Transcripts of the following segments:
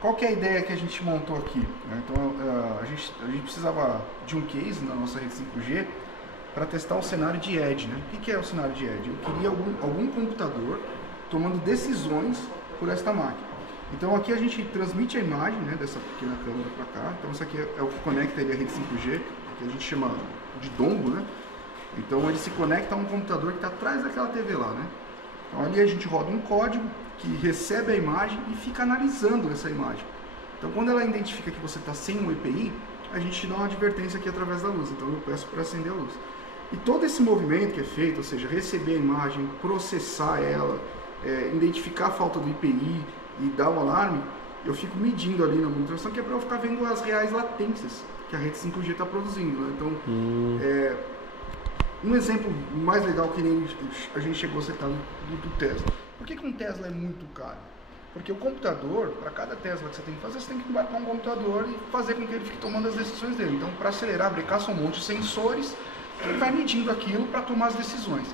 qual que é a ideia que a gente montou aqui? Né? Então, a gente precisava de um case na nossa rede 5G para testar o cenário de edge. Né? O que é o cenário de edge? Eu queria algum computador tomando decisões por esta máquina. Então aqui a gente transmite a imagem, né, dessa pequena câmera para cá. Então isso aqui é o que conecta ele à rede 5G, que a gente chama de dongle, né? Então ele se conecta a um computador que está atrás daquela TV lá, né? Então ali a gente roda um código que recebe a imagem e fica analisando essa imagem. Então quando ela identifica que você está sem um EPI, a gente dá uma advertência aqui através da luz. Então eu peço para acender a luz. E todo esse movimento que é feito, ou seja, receber a imagem, processar ela, identificar a falta do EPI e dar um alarme, eu fico medindo ali na monitoração, que é para eu ficar vendo as reais latências que a rede 5G está produzindo. Né? Então, um exemplo mais legal que nem a gente chegou a citar do Tesla. Por que um Tesla é muito caro? Porque o computador, para cada Tesla que você tem que fazer, você tem que embarcar um computador e fazer com que ele fique tomando as decisões dele. Então, para acelerar, brecar, são um monte de sensores que ele vai medindo aquilo para tomar as decisões.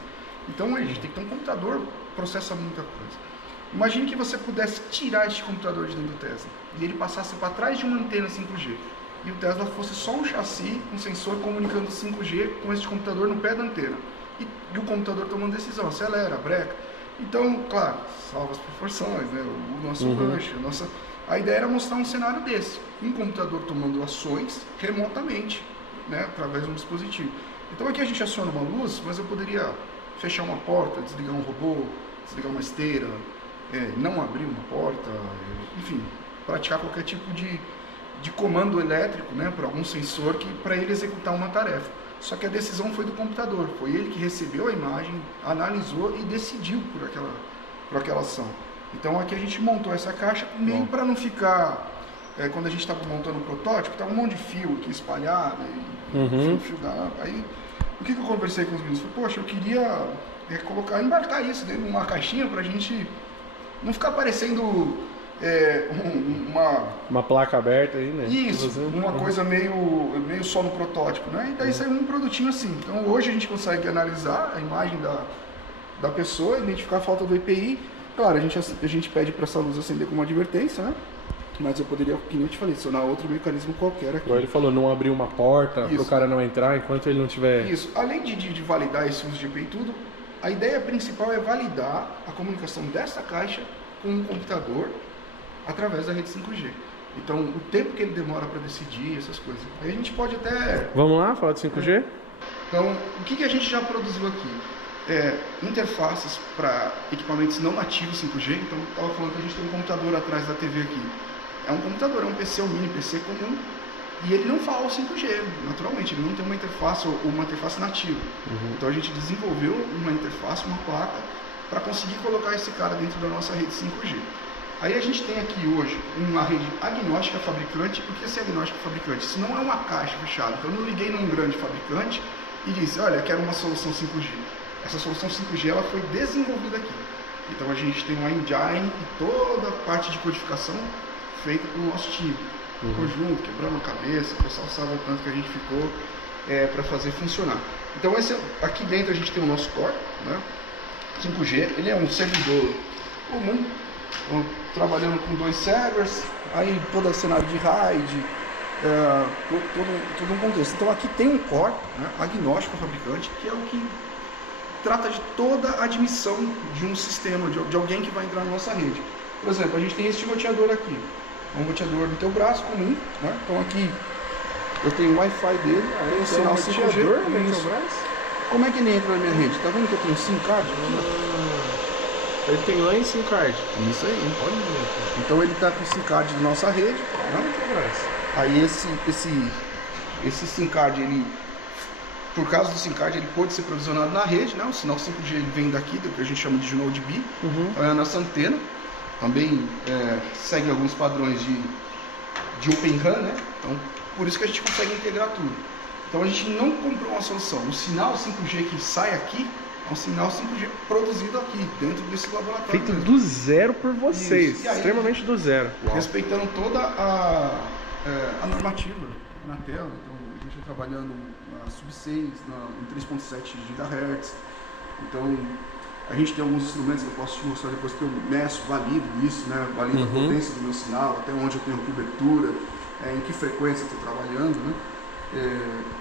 Então, a gente tem que ter um computador que processa muita coisa. Imagine que você pudesse tirar este computador de dentro do Tesla e ele passasse para trás de uma antena 5G e o Tesla fosse só um chassi, um sensor comunicando 5G com esse computador no pé da antena e o computador tomando decisão, acelera, breca. Então, claro, salva as proporções, né? O nosso rush, a ideia era mostrar um cenário desse, um computador tomando ações remotamente, né? Através de um dispositivo. Então aqui a gente aciona uma luz, mas eu poderia fechar uma porta, desligar um robô, desligar uma esteira, não abrir uma porta, enfim, praticar qualquer tipo de comando elétrico, né, para algum sensor para ele executar uma tarefa. Só que a decisão foi do computador, foi ele que recebeu a imagem, analisou e decidiu por aquela ação. Então aqui a gente montou essa caixa meio para não ficar, quando a gente estava montando o protótipo, estava um monte de fio aqui espalhado, fio da... Aí o que eu conversei com os meninos? Falei, poxa, eu queria embarcar isso dentro de uma caixinha para a gente não ficar parecendo uma placa aberta aí, né? Isso, uma coisa meio só no protótipo, né? E daí saiu um produtinho assim. Então hoje a gente consegue analisar a imagem da pessoa, identificar a falta do EPI. Claro, a gente pede para essa luz acender com uma advertência, né? Mas eu poderia, que nem eu te falei, adicionar outro mecanismo qualquer aqui. Agora ele falou, não abrir uma porta para o cara não entrar enquanto ele não tiver... Isso, além de validar esse uso de EPI e tudo, a ideia principal é validar a comunicação dessa caixa com um computador através da rede 5G. Então, o tempo que ele demora para decidir, essas coisas. Aí a gente pode até... Vamos lá, falar de 5G? Então, o que a gente já produziu aqui? Interfaces para equipamentos não nativos 5G. Então, eu estava falando que a gente tem um computador atrás da TV aqui. É um computador, é um PC, um mini PC comum. E ele não fala o 5G, naturalmente. Ele não tem uma interface ou uma interface nativa. Então, a gente desenvolveu uma interface, uma placa, para conseguir colocar esse cara dentro da nossa rede 5G. Aí a gente tem aqui hoje uma rede agnóstica fabricante. Por que ser agnóstica fabricante? Isso não é uma caixa fechada. Então eu não liguei num grande fabricante e disse, olha, quero uma solução 5G. Essa solução 5G ela foi desenvolvida aqui. Então a gente tem uma engine e toda a parte de codificação feita pelo nosso time. Conjunto, quebrando a cabeça, o pessoal sabe o tanto que a gente ficou para fazer funcionar. Então aqui dentro a gente tem o nosso core, né? 5G, ele é um servidor comum, trabalhando com 2 servers, aí todo o cenário de RAID, todo um contexto. Então aqui tem um core, né, agnóstico fabricante, que é o que trata de toda a admissão de um sistema, de alguém que vai entrar na nossa rede. Por exemplo, a gente tem este roteador aqui, um roteador do teu braço comum, né? Então aqui eu tenho o Wi-Fi dele, tem o sinal 5G. Como é que ele entra na minha rede? Tá vendo que eu tenho SIM card aqui? Ele tem lá em SIM card. Isso aí. Olha. Então ele está com o SIM card da nossa rede. Né? Aí esse SIM card, ele, por causa do SIM card, ele pode ser provisionado na rede, né? O sinal 5G ele vem daqui, do que a gente chama de Node B. Então é a nossa antena. Também segue alguns padrões de Open RAN, né? Então por isso que a gente consegue integrar tudo. Então a gente não comprou uma solução. O sinal 5G que sai aqui é um sinal 5G produzido aqui, dentro desse laboratório. Feito mesmo. Do zero por vocês, aí, extremamente do zero. Respeitando toda a normativa na tela. Então a gente está trabalhando na sub 6, em 3.7 GHz. Então A gente tem alguns instrumentos que eu posso te mostrar depois que eu meço, valido isso, né? Valido a potência do meu sinal, até onde eu tenho cobertura, em que frequência eu estou trabalhando, né?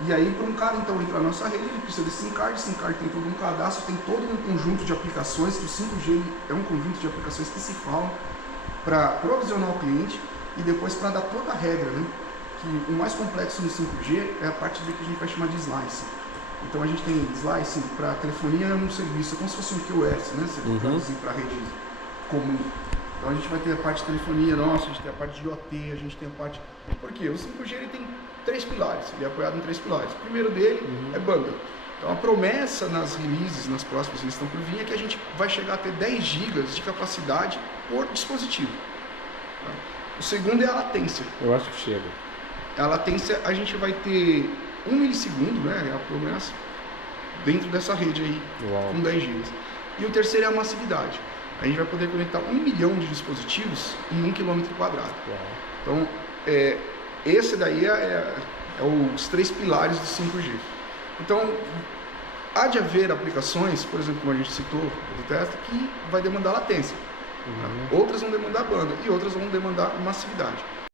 E aí, para um cara então entrar na nossa rede, ele precisa de SIM card. SIM card tem todo um cadastro, tem todo um conjunto de aplicações, que o 5G é um conjunto de aplicações que se falam para provisionar o cliente e depois para dar toda a regra, né? Que o mais complexo no 5G é a parte que a gente vai chamar de slicing. Então a gente tem slicing para telefonia no serviço, é como se fosse um QoS, né? Você traduzir para a rede comum. Então a gente vai ter a parte de telefonia nossa, a gente tem a parte de IoT, a gente tem a parte... Por quê? O 5G ele tem 3 pilares, ele é apoiado em 3 pilares. O primeiro dele é banda. Então a promessa nas releases, nas próximas releases que estão por vir, é que a gente vai chegar a ter 10 GB de capacidade por dispositivo. Tá? O segundo é a latência. Eu acho que chega. A latência a gente vai ter 1 milissegundo, né? É a promessa, dentro dessa rede aí, com 10 GB. E o terceiro é a massividade. A gente vai poder conectar 1 milhão de dispositivos em 1 km². Então, esse daí é os 3 pilares do 5G. Então, há de haver aplicações, por exemplo, como a gente citou do teste, que vai demandar latência. Outras vão demandar banda e outras vão demandar massividade.